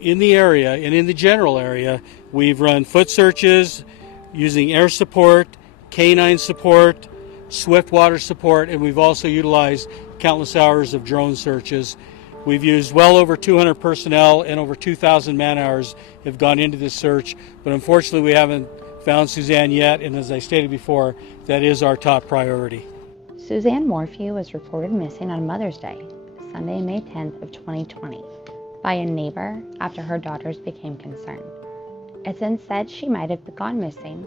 in the area and in the general area, we've run foot searches using air support, canine support, swift water support, and we've also utilized countless hours of drone searches. We've used well over 200 personnel and over 2,000 man hours have gone into this search, but unfortunately we haven't found Suzanne yet, and as I stated before, that is our top priority. Suzanne Morphew was reported missing on Mother's Day, Sunday, May 10th of 2020, by a neighbor after her daughters became concerned. It's been said she might have gone missing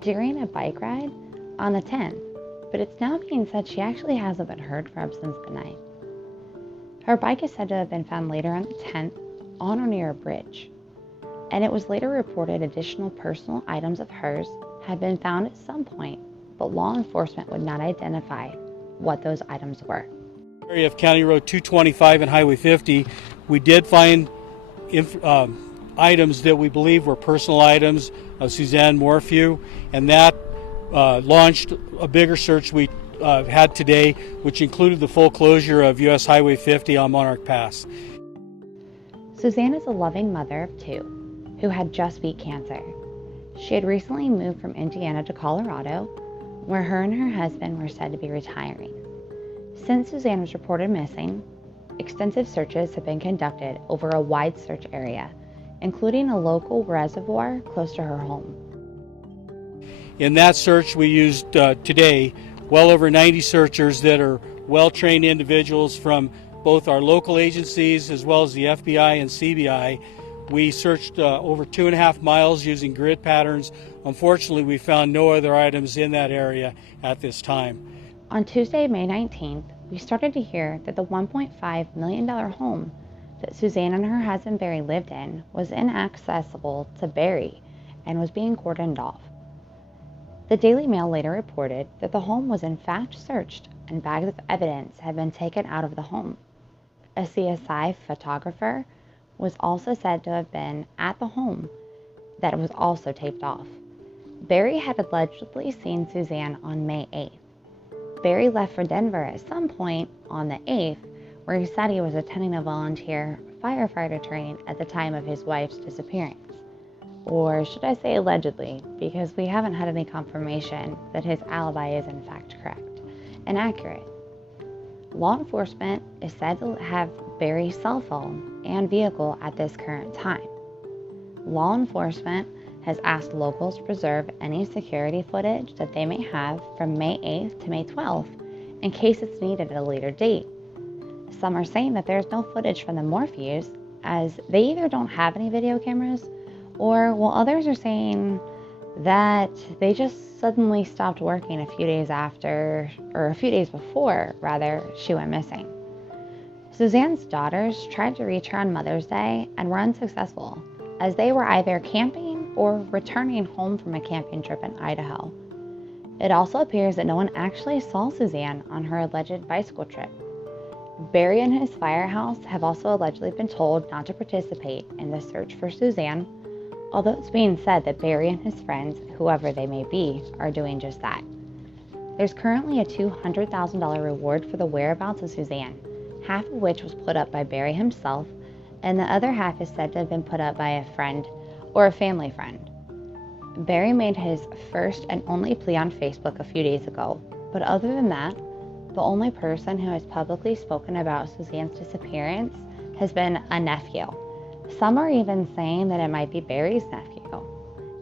during a bike ride on the 10th, but it's now being said she actually hasn't been heard from since the night. Her bike is said to have been found later on the 10th on or near a bridge, and it was later reported additional personal items of hers had been found at some point, but law enforcement would not identify what those items were. Area of County Road 225 and Highway 50, we did find items that we believe were personal items of Suzanne Morphew, and that launched a bigger search we had today, which included the full closure of U.S. Highway 50 on Monarch Pass. Suzanne is a loving mother of two who had just beat cancer. She had recently moved from Indiana to Colorado, where her and her husband were said to be retiring. Since Suzanne was reported missing, extensive searches have been conducted over a wide search area, including a local reservoir close to her home. In that search, we used today well over 90 searchers that are well-trained individuals from both our local agencies as well as the FBI and CBI. We searched over 2.5 miles using grid patterns. Unfortunately, we found no other items in that area at this time. On Tuesday, May 19th, we started to hear that the $1.5 million home that Suzanne and her husband Barry lived in was inaccessible to Barry and was being cordoned off. The Daily Mail later reported that the home was in fact searched and bags of evidence had been taken out of the home. A CSI photographer was also said to have been at the home that was also taped off. Barry had allegedly seen Suzanne on May 8th. Barry left for Denver at some point on the 8th, where he said he was attending a volunteer firefighter training at the time of his wife's disappearance. Or should I say allegedly, because we haven't had any confirmation that his alibi is in fact correct and accurate. Law enforcement is said to have Barry's cell phone and vehicle at this current time. Law enforcement has asked locals to preserve any security footage that they may have from May 8th to May 12th in case it's needed at a later date. Some are saying that there's no footage from the Morphews as they either don't have any video cameras, or while others are saying that they just suddenly stopped working a few days before she went missing. Suzanne's daughters tried to reach her on Mother's Day and were unsuccessful, as they were either camping or returning home from a camping trip in Idaho. It also appears that no one actually saw Suzanne on her alleged bicycle trip. Barry and his firehouse have also allegedly been told not to participate in the search for Suzanne, although it's being said that Barry and his friends, whoever they may be, are doing just that. There's currently a $200,000 reward for the whereabouts of Suzanne, half of which was put up by Barry himself, and the other half is said to have been put up by a friend or a family friend. Barry made his first and only plea on Facebook a few days ago, but other than that, the only person who has publicly spoken about Suzanne's disappearance has been a nephew. Some are even saying that it might be Barry's nephew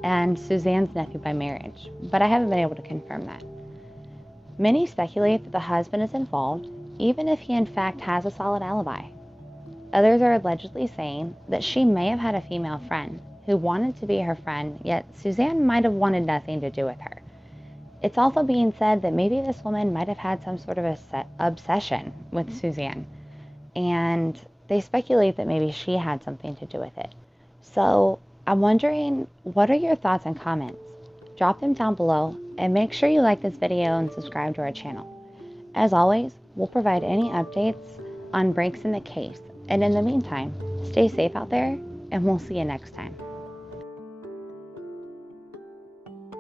and Suzanne's nephew by marriage, but I haven't been able to confirm that. Many speculate that the husband is involved, even if he in fact has a solid alibi. Others are allegedly saying that she may have had a female friend who wanted to be her friend, yet Suzanne might have wanted nothing to do with her. It's also being said that maybe this woman might have had some sort of obsession with Suzanne, and they speculate that maybe she had something to do with it. So I'm wondering, what are your thoughts and comments? Drop them down below, and make sure you like this video and subscribe to our channel. As always, we'll provide any updates on breaks in the case. And in the meantime, stay safe out there, and we'll see you next time.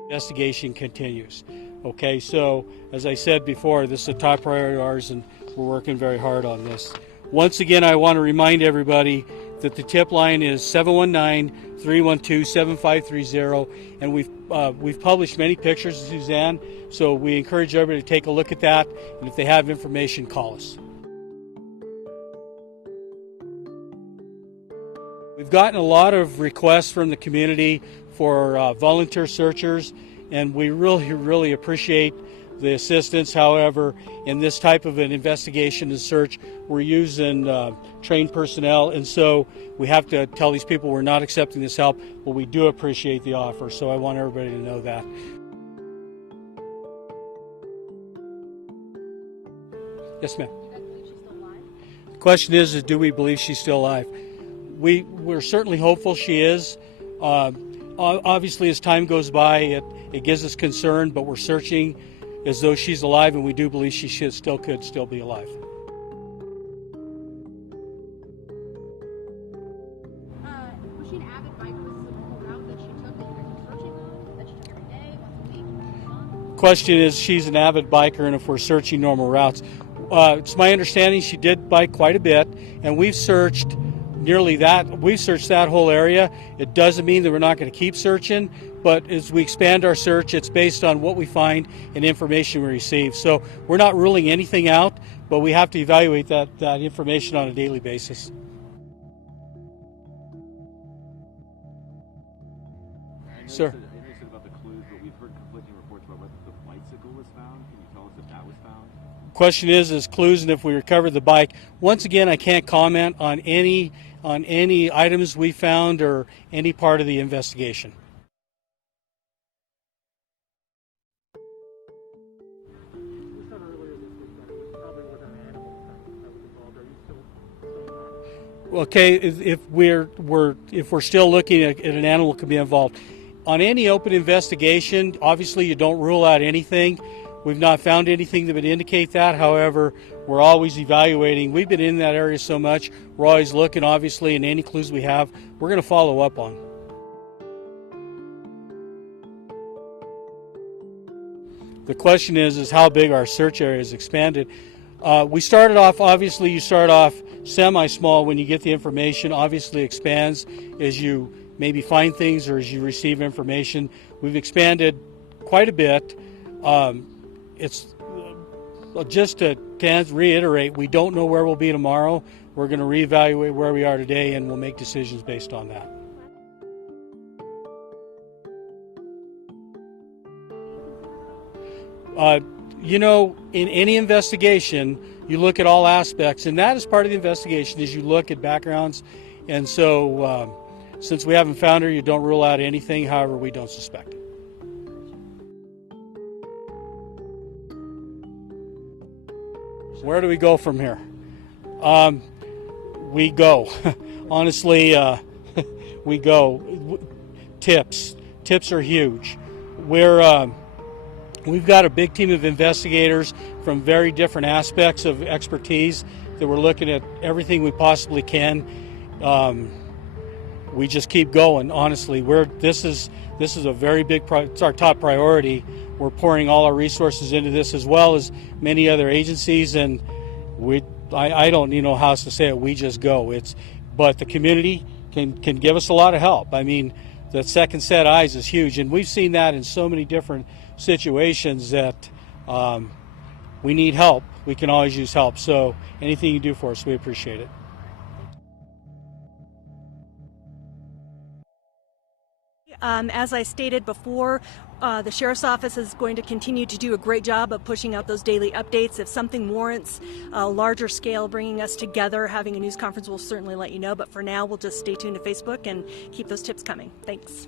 Investigation continues. Okay, so as I said before, this is a top priority of ours, and we're working very hard on this. Once again, I want to remind everybody that the tip line is 719-312-7530, and we've published many pictures of Suzanne, so we encourage everybody to take a look at that, and if they have information, call us. We've gotten a lot of requests from the community for volunteer searchers, and we really appreciate the assistance. However, in this type of an investigation and search, we're using trained personnel, and so we have to tell these people we're not accepting this help, but we do appreciate the offer, so I want everybody to know that. Yes, ma'am. Do you guys believe she's still alive? The question is do we believe she's still alive? We're certainly hopeful she is. Obviously, as time goes by, it gives us concern, but we're searching as though she's alive, and we do believe she could still be alive. Was she an avid biker? Was this a normal route that she took that you guys were searching on? That she took every day, once a week, once a month? Question is, she's an avid biker, and if we're searching normal routes. It's my understanding she did bike quite a bit, and we've searched that whole area. It doesn't mean that we're not going to keep searching, but as we expand our search, it's based on what we find and information we receive. So we're not ruling anything out, but we have to evaluate that information on a daily basis. Sir? I know you said about the clues, but we've heard conflicting reports about whether the bicycle was found. Can you tell us if that was found? Question is clues and if we recovered the bike. Once again, I can't comment on any items we found or any part of the investigation. Okay, if we're still looking at an animal could be involved. On any open investigation, obviously you don't rule out anything. We've not found anything that would indicate that. However, we're always evaluating. We've been in that area so much, we're always looking, obviously, and any clues we have, we're going to follow up on. The question is how big our search area has expanded. We started off, obviously you start off semi-small when you get the information, obviously expands as you maybe find things or as you receive information. We've expanded quite a bit. It's just to reiterate, we don't know where we'll be tomorrow. We're going to reevaluate where we are today, and we'll make decisions based on that. In any investigation, you look at all aspects, and that is part of the investigation, is you look at backgrounds. And so since we haven't found her, you don't rule out anything. However, we don't suspect it. Where do we go from here? We go. Honestly, we go. Tips are huge. We've got a big team of investigators from very different aspects of expertise that we're looking at everything we possibly can. We just keep going. Honestly, this is a very big. It's our top priority. We're pouring all our resources into this, as well as many other agencies, and I don't know how else to say it. We just go. But the community can give us a lot of help. I mean, the second set of eyes is huge, and we've seen that in so many different situations that we need help. We can always use help. So anything you do for us, we appreciate it. As I stated before, the Sheriff's Office is going to continue to do a great job of pushing out those daily updates. If something warrants a larger scale, bringing us together, having a news conference, we'll certainly let you know. But for now, we'll just stay tuned to Facebook and keep those tips coming. Thanks.